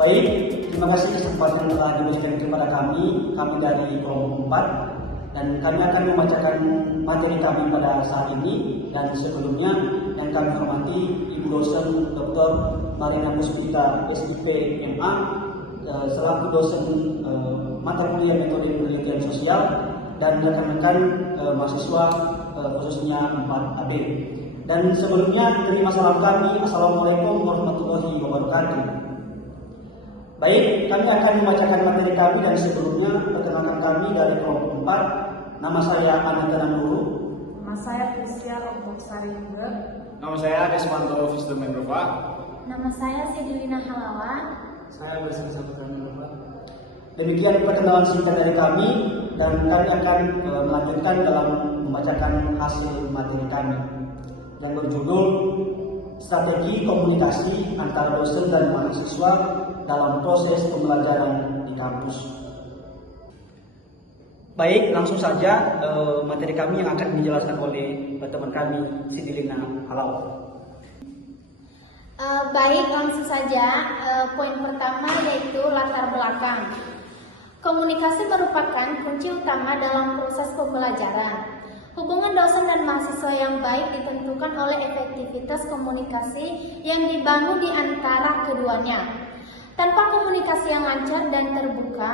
Baik, terima kasih kesempatan yang telah diberikan kepada kami dari kelompok 4, dan kami akan membacakan materi kami pada saat ini. Dan sebelumnya yang kami hormati Ibu dosen Dr. Marina Puspita SIP MA selaku dosen mata kuliah metode penelitian sosial, dan rekan-rekan mahasiswa khususnya 4AB. Dan sebelumnya terima salam kami, Assalamualaikum warahmatullahi wabarakatuh. Baik, kami akan membacakan materi kami, dan sebelumnya perkenalkan kami dari kelompok 4. Nama saya Ananda Nurul. Nama saya Prisya Oboksari juga. Nama saya Desmanto Visto Mendrova. Nama saya Sedilina Halawa. Saya Basri Saputra Mendrova. Demikian perkenalan singkat dari kami, dan kami akan melanjutkan dalam membacakan hasil materi kami yang berjudul Strategi Komunikasi Antara Dosen dan Mahasiswa dalam Proses Pembelajaran di Kampus. Baik, langsung saja materi kami yang akan dijelaskan oleh teman kami, Sidilina Halawa. Baik, langsung saja. Poin pertama yaitu latar belakang. Komunikasi merupakan kunci utama dalam proses pembelajaran. Hubungan dosen dan mahasiswa yang baik ditentukan oleh efektivitas komunikasi yang dibangun di antara keduanya. Tanpa komunikasi yang lancar dan terbuka,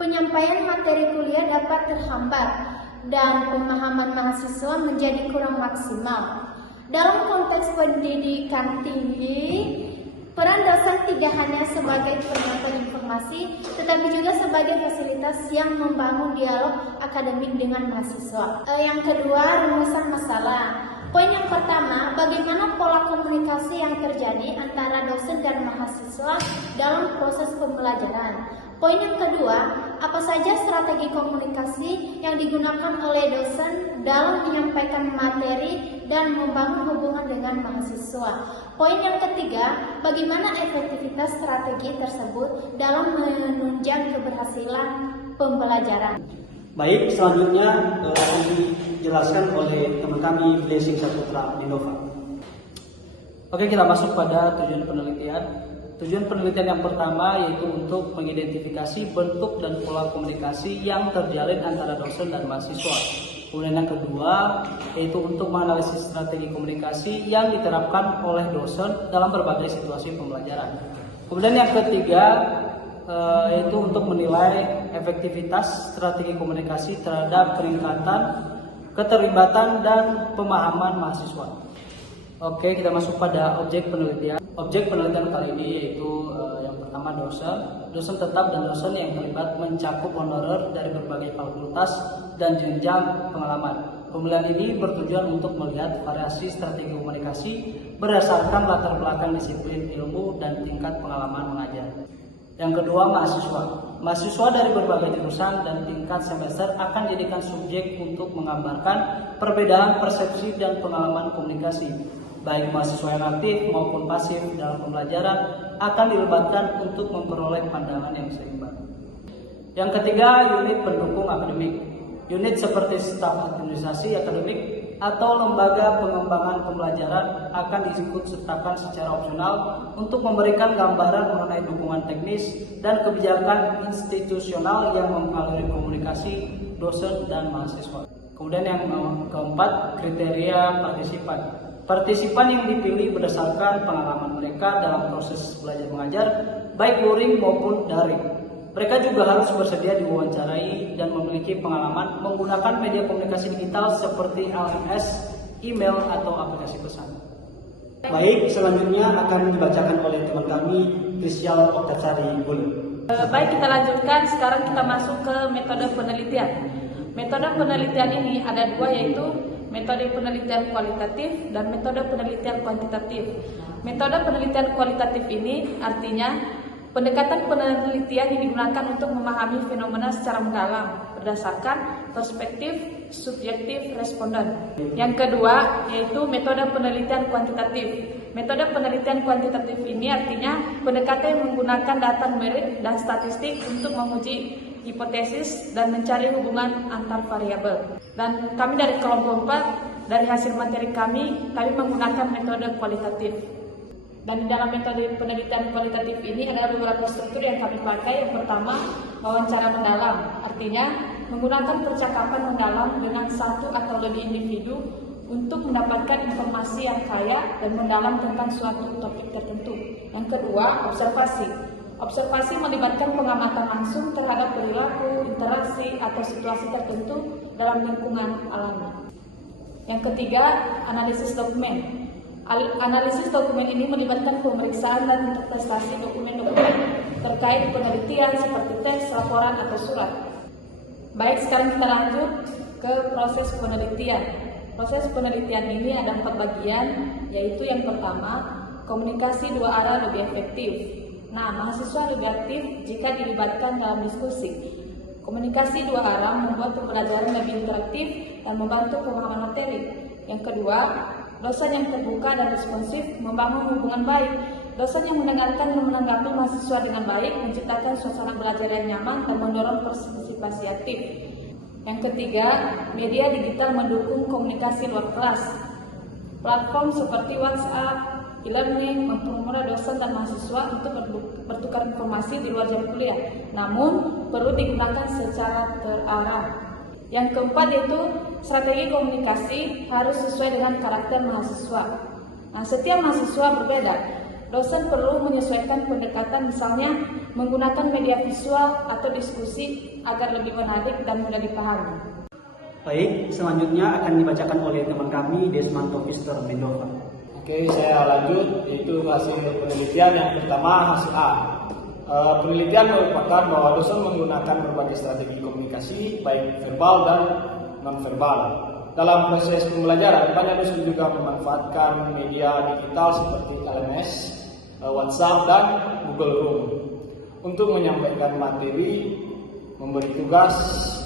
penyampaian materi kuliah dapat terhambat dan pemahaman mahasiswa menjadi kurang maksimal. Dalam konteks pendidikan tinggi, peran dosen tidak hanya sebagai penyampaian informasi, tetapi juga sebagai fasilitas yang membangun dialog akademik dengan mahasiswa. Yang kedua, rumusan masalah. Poin yang pertama, bagaimana pola komunikasi yang terjadi antara dosen dan mahasiswa dalam proses pembelajaran. Poin yang kedua, apa saja strategi komunikasi yang digunakan oleh dosen dalam menyampaikan materi dan membangun hubungan dengan mahasiswa. Poin yang ketiga, bagaimana efektivitas strategi tersebut dalam menunjang keberhasilan pembelajaran. Baik, selanjutnya akan dijelaskan oleh teman kami, Blessing Saputra Mendrova. Oke, kita masuk pada tujuan penelitian. Tujuan penelitian yang pertama yaitu untuk mengidentifikasi bentuk dan pola komunikasi yang terjalin antara dosen dan mahasiswa. Kemudian yang kedua yaitu untuk menganalisis strategi komunikasi yang diterapkan oleh dosen dalam berbagai situasi pembelajaran. Kemudian yang ketiga yaitu untuk menilai efektivitas strategi komunikasi terhadap peningkatan keterlibatan dan pemahaman mahasiswa. Oke, kita masuk pada objek penelitian. Objek penelitian kali ini yaitu yang pertama dosen tetap dan dosen yang terlibat mencakup honorer dari berbagai fakultas dan jenjang pengalaman. Pemilihan ini bertujuan untuk melihat variasi strategi komunikasi berdasarkan latar belakang disiplin ilmu dan tingkat pengalaman mengajar. Yang kedua, mahasiswa. Mahasiswa dari berbagai jurusan dan tingkat semester akan dijadikan subjek untuk menggambarkan perbedaan persepsi dan pengalaman komunikasi. Baik mahasiswa yang aktif maupun pasif dalam pembelajaran akan dilibatkan untuk memperoleh pandangan yang seimbang. Yang ketiga, unit pendukung akademik. Unit seperti staf administrasi akademik atau lembaga pengembangan pembelajaran akan diikut sertakan secara opsional untuk memberikan gambaran mengenai dukungan teknis dan kebijakan institusional yang mempengaruhi komunikasi dosen dan mahasiswa. Kemudian yang keempat, kriteria partisipan. Partisipan yang dipilih berdasarkan pengalaman mereka dalam proses belajar mengajar, baik luring maupun daring. Mereka juga harus bersedia diwawancarai dan memiliki pengalaman menggunakan media komunikasi digital seperti LMS, email, atau aplikasi pesan. Baik, selanjutnya akan dibacakan oleh teman kami, Prisya Oktasari Bulu. Baik, kita lanjutkan. Sekarang kita masuk ke metode penelitian. Metode penelitian ini ada dua, yaitu metode penelitian kualitatif dan metode penelitian kuantitatif. Metode penelitian kualitatif ini artinya pendekatan penelitian yang digunakan untuk memahami fenomena secara mendalam berdasarkan perspektif subjektif responden. Yang kedua yaitu metode penelitian kuantitatif. Metode penelitian kuantitatif ini artinya pendekatan yang menggunakan data numerik dan statistik untuk menguji hipotesis dan mencari hubungan antar variabel. Dan kami dari kelompok 4, dari hasil materi kami menggunakan metode kualitatif. Dan di dalam metode penelitian kualitatif ini ada beberapa struktur yang kami pakai. Yang pertama, wawancara mendalam. Artinya, menggunakan percakapan mendalam dengan satu atau lebih individu untuk mendapatkan informasi yang kaya dan mendalam tentang suatu topik tertentu. Yang kedua, observasi. Observasi melibatkan pengamatan langsung terhadap perilaku, interaksi, atau situasi tertentu dalam lingkungan alami. Yang ketiga, analisis dokumen. Analisis dokumen ini melibatkan pemeriksaan dan interpretasi dokumen-dokumen terkait penelitian seperti teks, laporan, atau surat. Baik, sekarang kita lanjut ke proses penelitian. Proses penelitian ini ada 4 bagian, yaitu yang pertama, komunikasi dua arah lebih efektif. Nah, mahasiswa lebih aktif jika dilibatkan dalam diskusi. Komunikasi dua arah membuat pembelajaran lebih interaktif dan membantu pemahaman materi. Yang kedua, dosen yang terbuka dan responsif membangun hubungan baik. Dosen yang mendengarkan dan menanggapi mahasiswa dengan baik menciptakan suasana belajar yang nyaman dan mendorong partisipasi aktif. Yang ketiga, media digital mendukung komunikasi luar kelas. Platform seperti WhatsApp, e-learning mempermudah dosen dan mahasiswa untuk bertukar informasi di luar jam kuliah, namun perlu digunakan secara terarah. Yang keempat yaitu strategi komunikasi harus sesuai dengan karakter mahasiswa. Nah, setiap mahasiswa berbeda. Dosen perlu menyesuaikan pendekatan, misalnya menggunakan media visual atau diskusi agar lebih menarik dan mudah dipahami. Baik, selanjutnya akan dibacakan oleh teman kami Desmanto Mr. Mendova. Oke, saya lanjut, yaitu hasil penelitian yang pertama, hasil A. Penelitian merupakan bahwa dosen menggunakan berbagai strategi komunikasi, baik verbal dan non-verbal. Dalam proses pembelajaran, banyak dosen juga memanfaatkan media digital seperti LMS, WhatsApp, dan Google Room untuk menyampaikan materi, memberi tugas,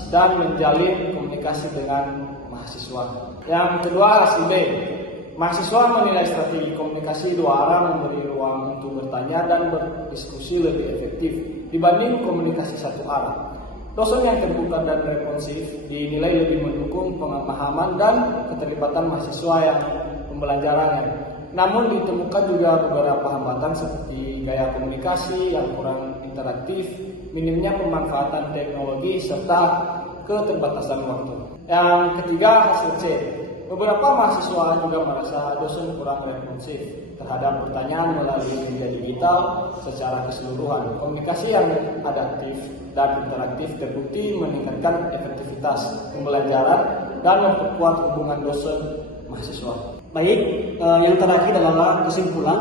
dan menjalin komunikasi dengan mahasiswa. Yang kedua, hasil B. Mahasiswa menilai strategi komunikasi dua arah memberi ruang untuk bertanya dan berdiskusi lebih efektif dibanding komunikasi satu arah. Dosen yang terbuka dan responsif dinilai lebih mendukung pemahaman dan keterlibatan mahasiswa yang pembelajarannya. Namun ditemukan juga beberapa hambatan seperti gaya komunikasi yang kurang interaktif, minimnya pemanfaatan teknologi, serta keterbatasan waktu. Yang ketiga, hasil C. Beberapa mahasiswa juga merasa dosen kurang responsif terhadap pertanyaan melalui media digital secara keseluruhan. Komunikasi yang adaptif dan interaktif terbukti meningkatkan efektivitas pembelajaran dan memperkuat hubungan dosen mahasiswa. Baik, yang terakhir adalah kesimpulan.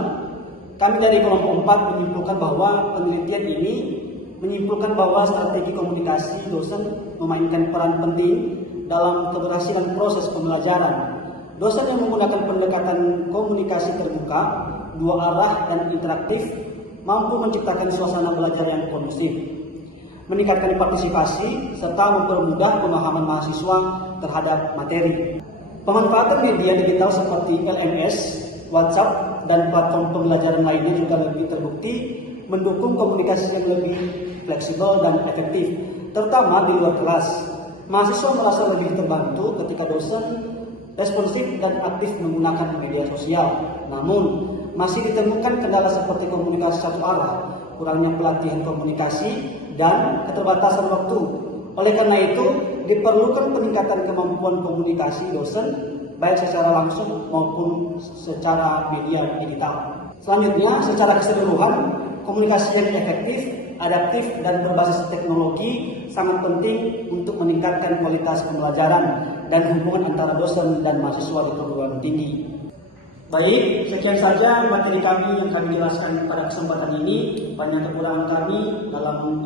Kami dari kelompok 4 menyimpulkan bahwa penelitian ini menyimpulkan bahwa strategi komunikasi dosen memainkan peran penting dalam keberhasilan proses pembelajaran. Dosen yang menggunakan pendekatan komunikasi terbuka, dua arah, dan interaktif mampu menciptakan suasana belajar yang kondusif, meningkatkan partisipasi, serta mempermudah pemahaman mahasiswa terhadap materi. Pemanfaatan media digital seperti LMS, WhatsApp, dan platform pembelajaran lainnya juga lebih terbukti mendukung komunikasi yang lebih fleksibel dan efektif, terutama di luar kelas. Mahasiswa merasa lebih terbantu ketika dosen responsif dan aktif menggunakan media sosial. Namun, masih ditemukan kendala seperti komunikasi satu arah, kurangnya pelatihan komunikasi, dan keterbatasan waktu. Oleh karena itu, diperlukan peningkatan kemampuan komunikasi dosen, baik secara langsung maupun secara media digital. Selanjutnya, secara keseluruhan, komunikasi yang efektif, adaptif, dan berbasis teknologi sangat penting untuk meningkatkan kualitas pembelajaran dan hubungan antara dosen dan mahasiswa di perguruan tinggi. Baik, sekian saja materi kami yang kami jelaskan pada kesempatan ini. Banyak kekurangan kami dalam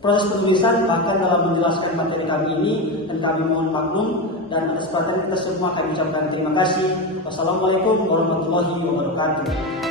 proses penulisan, bahkan dalam menjelaskan materi kami ini, dan kami mohon maklum. Dan atas perhatian kita semua kami ucapkan terima kasih. Wassalamualaikum warahmatullahi wabarakatuh.